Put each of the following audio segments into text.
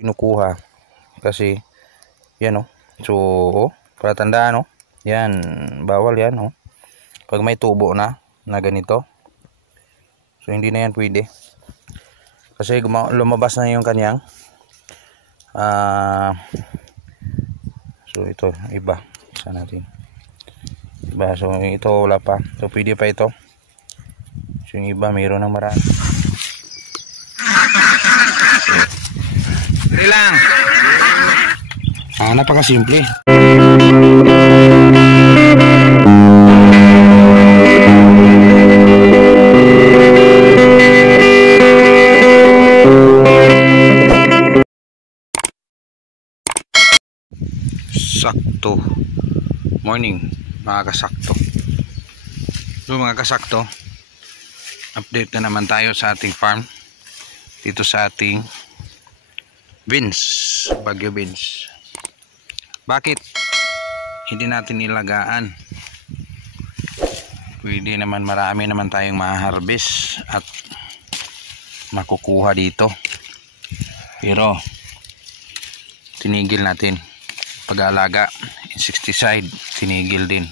kinukuha kasi yan so para tandaan yan, bawal yan pag may tubo na ganito, so hindi na yan pwede kasi lumabas na yung kanyang so ito iba sa natin iba, so ito wala pa, so pwede pa ito, so yung iba mayroon ng marami. Hindi lang. Napakasimple. Sakto. Morning, mga kasakto. So mga kasakto, update na naman tayo sa ating farm. Dito sa ating beans, Baguio beans. Bakit hindi natin nilagaan? Pwede naman, marami naman tayong ma-harvest at makukuha dito, pero tinigil natin pag-aalaga, insecticide tinigil din.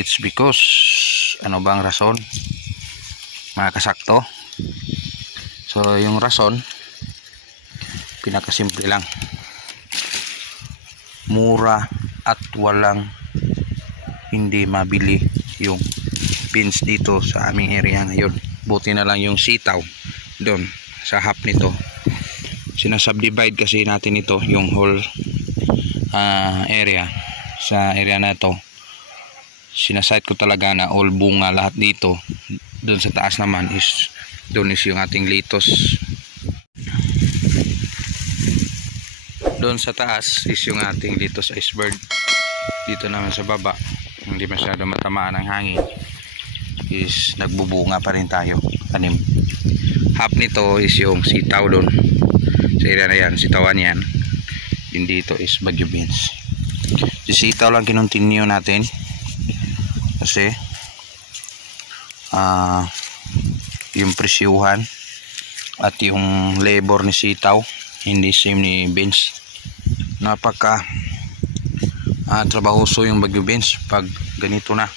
It's because ano bang rason, mga kasakto? So yung rason pinakasimple lang, mura at walang hindi mabili yung beans dito sa aming area ngayon. Buti na lang yung sitaw doon sa half nito, sinasubdivide kasi natin ito, yung whole area. Sa area na ito sinasite ko talaga na all bunga lahat dito. Doon sa taas naman is doon is yung ating lettuce. Doon sa taas is yung ating lettuce iceberg. Dito naman sa baba, hindi masyado matamaan ng hangin, is nagbubunga pa rin tayo tanim. Half nito is yung sitaw doon sa area na yan, sitawan yan. Din dito is Baguio beans. Si sitaw lang kinontinue natin kasi yung presyuhan at yung labor ni sitaw hindi same ni beans. Napaka trabahoso yung Baguio beans pag ganito na,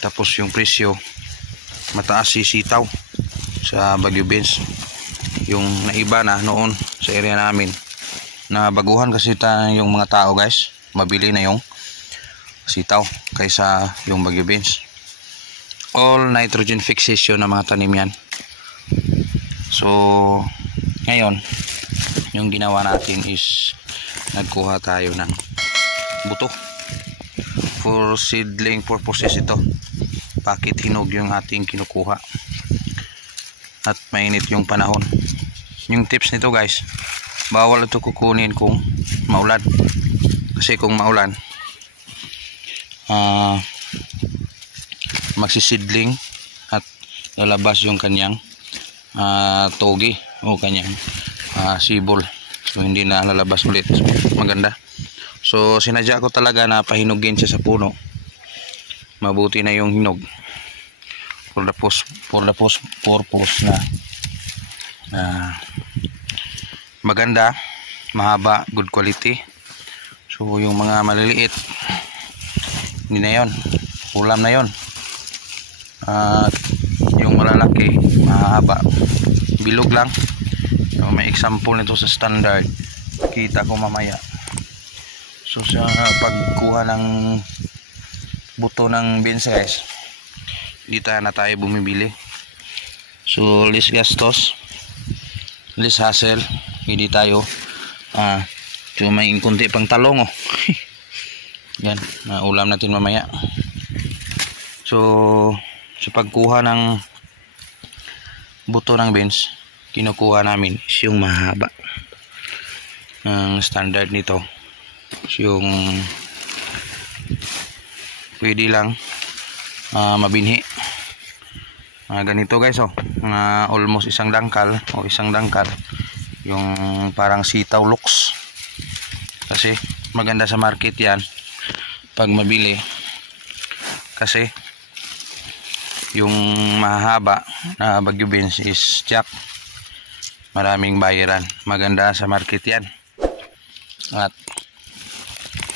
tapos yung presyo mataas si sitaw sa Baguio beans. Yung naiba na noon sa area namin na baguhan kasi yung mga tao guys, mabili na yung sitaw kaysa yung Baguio beans. All nitrogen fixation na mga tanim yan. So ngayon yung ginawa natin is nagkuha tayo ng buto for seedling purposes. Ito bakit hinog yung ating kinukuha at mainit yung panahon. Yung tips nito guys, bawal ito kukunin kung maulan, kasi kung maulan magsisidling at lalabas yung kanyang togi o kanyang sibol, so hindi na lalabas ulit. So, maganda. So sinadya ko talaga na pahinugin siya sa puno. Mabuti na yung hinog for the purpose na maganda, mahaba, good quality. So yung mga maliliit hindi na yon, ulam na yon. Yung malalaki mahaba, bilog lang. So, may example nito sa standard, kita ko mamaya. So sa pagkuha ng buto ng beans guys, hindi na tayo bumibili. So less gastos, less hassle, hindi tayo so may kunti pang talong yan na ulam natin mamaya. So sa pagkuha ng buto ng beans, kinukuha namin is yung mahaba. Ang standard nito is yung pwede lang mabinhi. Ganito guys almost isang dangkal yung parang sitaw looks, kasi maganda sa market yan pag mabili, kasi yung mahaba na Baguio beans is jack maraming bayaran. Maganda sa market yan. At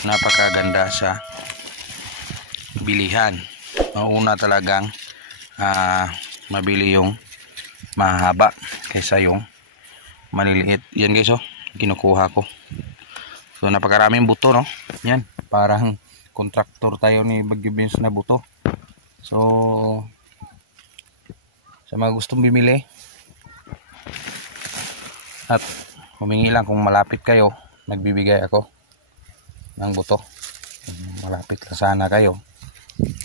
napakaganda sa bilihan. Una talagang mabili yung mahaba kaysa yung maliliit. Yan guys, oh, kinukuha ko. So napakaraming buto, no? Yan, parang kontraktor tayo ni Baguio Beans na buto. So sa mga gustong bumili at humingi lang kung malapit kayo, nagbibigay ako ng buto. Malapit lang sana kayo,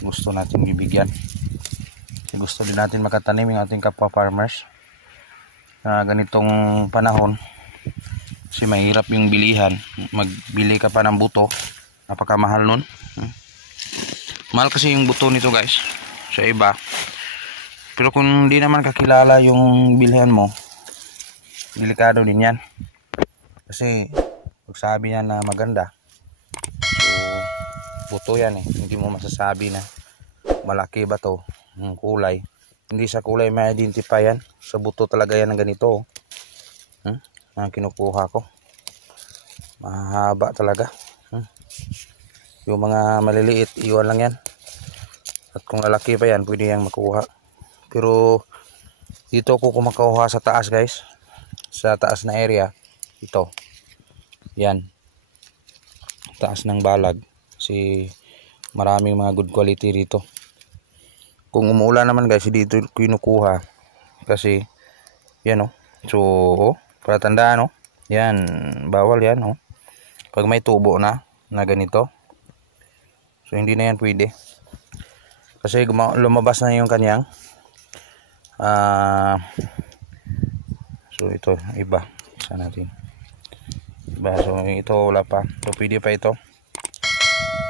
gusto natin bibigyan. Kasi gusto din natin makatanim yung ating kapwa farmers na ganitong panahon. Kasi mahirap yung bilihan. Magbili ka pa ng buto, napakamahal nun. Mahal kasi yung buto nito guys sa iba. Pero kung hindi naman kakilala yung bilihan mo, delikado din yan. Kasi pag sabi niya na maganda, so buto yan eh. Hindi mo masasabi na malaki ba to, yung kulay. Hindi sa kulay ma-identify yan. Sa buto talaga yan ng ganito. Ang kinukuha ko mahaba talaga. Yung mga maliliit iwan lang yan, at kung lalaki pa yan pwede yang makuha. Pero dito ko kumakuha sa taas guys, sa taas na area ito, yan taas ng balag, kasi maraming mga good quality dito. Kung umuulan naman guys, dito kinukuha kasi yan, oh. So para tandaan, no? Yan, bawal yan, no? Pag may tubo na ganito, so hindi na yan pwede. Kasi lumabas na yung kanyang so ito, iba. Isa natin. Iba, so ito wala pa. So pwede pa ito.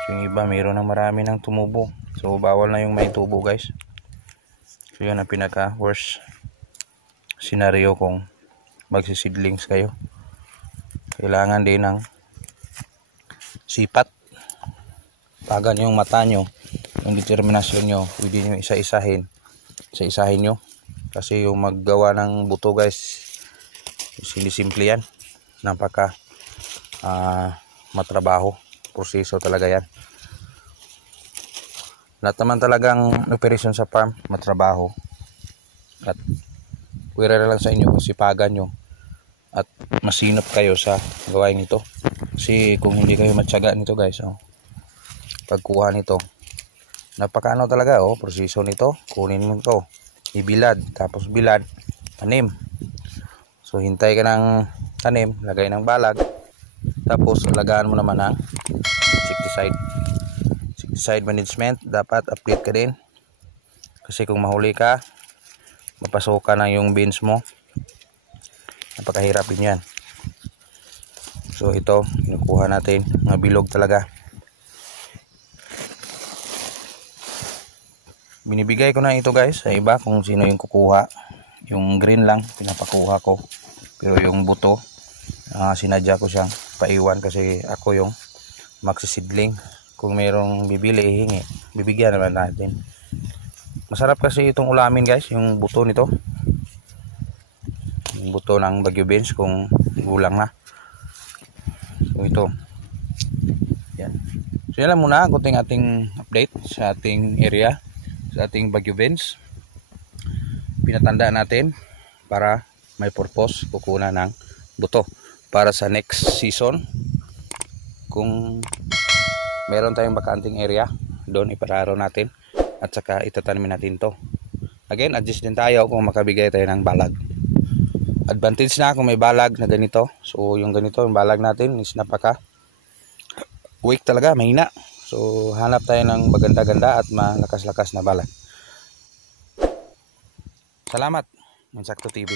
So yung iba, mayroon ng marami ng tumubo. So bawal na yung may tubo guys. So yun ang pinaka worst scenario kung magsisidlings kayo. Kailangan din ng sipat, pagan yung mata nyo, yung determinasyon nyo. Pwede nyo isa-isahin nyo, kasi yung maggawa ng buto guys, hindi simple yan. Napaka matrabaho, proseso talaga yan. Lahat naman talagang operation sa farm matrabaho, at pwera na lang sa inyo kung sipagan nyo at masinop kayo sa gawain nito. Kasi kung hindi kayo matyaga nito guys, pagkuha nito, napakaano talaga, proseso nito. Kunin mo ito, ibilad, tapos bilad, tanim. So hintay ka ng tanim, lagay ng balag, tapos alagaan mo naman ng insecticide management. Dapat update ka din, kasi kung mahuli ka, mapasukan na yung beans mo, napakahirap din yan. So ito, kinukuha natin, mga bilog talaga. Binibigay ko na ito guys sa iba kung sino yung kukuha. Yung green lang pinapakuha ko, pero yung buto sinadya ko siyang paiwan, kasi ako yung magsisidling. Kung mayroong bibili, hingi, bibigyan naman natin. Masarap kasi itong ulamin guys, yung buto nito, yung buto ng Baguio Beans kung gulang na. So ito, yan. So yan lang muna kunting ating update sa ating area, sa ating Baguio Beans. Pinatandaan natin para may purpose, kukuha ng buto para sa next season. Kung meron tayong bakanting area, doon ipararo natin at saka itatanim natin to. Again, adjust din tayo kung makabigay tayo ng balag. Advantage na kung may balag na ganito. So yung ganito, yung balag natin is napaka weak talaga, mahina. So hanap tayo ng maganda-ganda at malakas-lakas na balag. Salamat, Insakto TV.